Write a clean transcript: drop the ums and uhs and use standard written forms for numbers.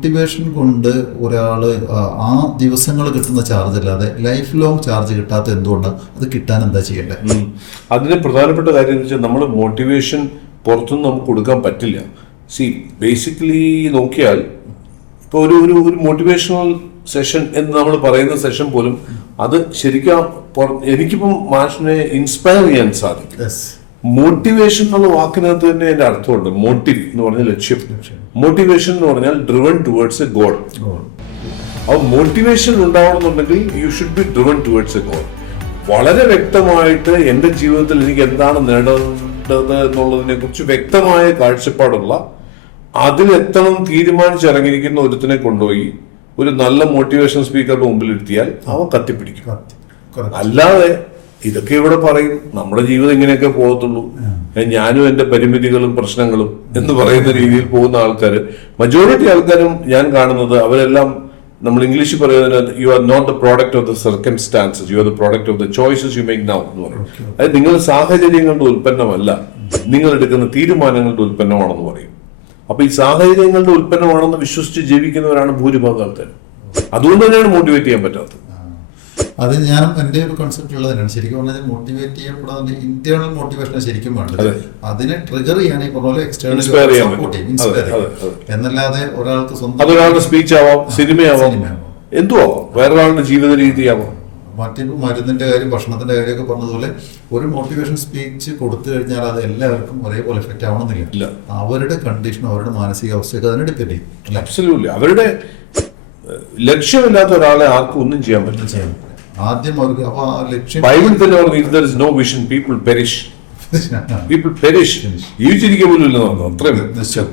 Motivation കൊണ്ട് ഒരാൾ ആ ദിവസങ്ങൾ കിട്ടുന്ന ചാർജ് അല്ലാതെ ലൈഫ് ലോങ് ചാർജ് കിട്ടാത്ത എന്തുകൊണ്ടാണ്? അത് കിട്ടാൻ എന്താ ചെയ്യേണ്ടത്? അതിന് പ്രധാനപ്പെട്ട കാര്യം എന്ന് വെച്ചാൽ നമ്മൾ മോട്ടിവേഷൻ പുറത്തുനിന്ന് നമുക്ക് കൊടുക്കാൻ പറ്റില്ല. ബേസിക്കലി നോക്കിയാൽ ഇപ്പോൾ ഒരു മോട്ടിവേഷണൽ സെഷൻ എന്ന് നമ്മൾ പറയുന്ന സെഷൻ പോലും അത് ശരിക്കും എനിക്കിപ്പം മാഷിനെ ഇൻസ്പയർ ചെയ്യാൻ സാധിക്കും. മോട്ടിവേഷൻ എന്നുള്ള വാക്കിനകത്ത് തന്നെ അതിന്റെ അർത്ഥമുണ്ട്. മോട്ടീവ് എന്ന് പറഞ്ഞാൽ ലക്ഷ്യം, മോട്ടിവേഷൻ എന്ന് പറഞ്ഞാൽ ഡ്രിവൺ ടുവേർഡ്സ് എ ഗോൾ. അപ്പോൾ മോട്ടിവേഷൻ ഉണ്ടാവണമെന്നുണ്ടെങ്കിൽ you should be driven towards a goal. വളരെ വ്യക്തമായിട്ട് എന്റെ ജീവിതത്തിൽ എനിക്ക് എന്താണ് നേടേണ്ടത് എന്നുള്ളതിനെ കുറിച്ച് വ്യക്തമായ കാഴ്ചപ്പാടുള്ള, അതിലെത്തണം തീരുമാനിച്ചിറങ്ങിയിരിക്കുന്ന ഒരുത്തിനെ കൊണ്ടുപോയി ഒരു നല്ല മോട്ടിവേഷൻ സ്പീക്കറുടെ മുമ്പിൽ ഇരുത്തിയാൽ അവൻ കത്തിപ്പിടിക്കും. അല്ലാതെ ഇതൊക്കെ ഇവിടെ പറയും നമ്മുടെ ജീവിതം ഇങ്ങനെയൊക്കെ പോകത്തുള്ളൂ, ഞാനും എന്റെ പരിമിതികളും പ്രശ്നങ്ങളും എന്ന് പറയുന്ന രീതിയിൽ പോകുന്ന ആൾക്കാർ, മജോറിറ്റി ആൾക്കാരും ഞാൻ കാണുന്നത് അവരെല്ലാം നമ്മൾ ഇംഗ്ലീഷിൽ പറയുന്നത് you are not the product of the circumstances, you are the product of the choices you make now എന്ന് പറയും. അതായത് നിങ്ങൾ സാഹചര്യങ്ങളുടെ ഉൽപ്പന്നമല്ല, നിങ്ങൾ എടുക്കുന്ന തീരുമാനങ്ങളുടെ ഉൽപ്പന്നമാണെന്ന് പറയും. അപ്പൊ ഈ സാഹചര്യങ്ങളുടെ ഉൽപ്പന്നമാണെന്ന് വിശ്വസിച്ച് ജീവിക്കുന്നവരാണ് ഭൂരിഭാഗം ആൾക്കാർ. അതുകൊണ്ട് തന്നെയാണ് മോട്ടിവേറ്റ് ചെയ്യാൻ പറ്റാത്തത്. അത് ഞാൻ എൻ്റെ ഒരു കൺസെപ്റ്റ് ഉള്ളതിനാണ് ശരിക്കും പറഞ്ഞാൽ മോട്ടിവേറ്റ് ചെയ്യപ്പെടുന്ന ഇന്റേണൽ മോട്ടിവേഷൻ ശരിക്കും വേണ്ടത്. അതിനെ ട്രിഗർ ചെയ്യാൻ ഈ പറഞ്ഞ എക്സ്റ്റേണൽ സപ്പോർട്ട് ചെയ്യും, ഇൻസ്പയർ ചെയ്യും. എന്നല്ലാതെ ഒരാൾക്ക് സ്വന്തം അതൊരാളുടെ സ്പീച്ച് ആവാം, സിനിമയാവാം, എന്തോ ആവാം, വേറൊരാളുടെ ജീവിത രീതിയാവാം. മറ്റിപ്പോൾ മരുന്നിന്റെ കാര്യം, ഭക്ഷണത്തിന്റെ കാര്യമൊക്കെ പറഞ്ഞതുപോലെ ഒരു മോട്ടിവേഷൻ സ്പീച്ച് കൊടുത്തു കഴിഞ്ഞാൽ അത് എല്ലാവർക്കും ഒരേപോലെ എഫക്റ്റ് ആവണമെന്നില്ല. അവരുടെ കണ്ടീഷൻ, അവരുടെ മാനസികാവസ്ഥയൊക്കെ അതിനെ ഡിപ്പെൻഡ് ചെയ്യും. അബ്സല്യൂട്ട്ലി. അവരുടെ ലക്ഷ്യമില്ലാത്ത ഒരാളെ ആർക്കും ഒന്നും ചെയ്യാൻ പറ്റില്ല. ആദ്യം അവർക്ക് അപ്പൊ ആ ലക്ഷ്യം ബൈബിൾ തന്നെ പറഞ്ഞു, there is no vision, people perish. People perish. ജീവിച്ചിരിക്കുക പോലും ഇല്ലെന്ന് പറഞ്ഞു. അത്രയും നിശ്ചയം.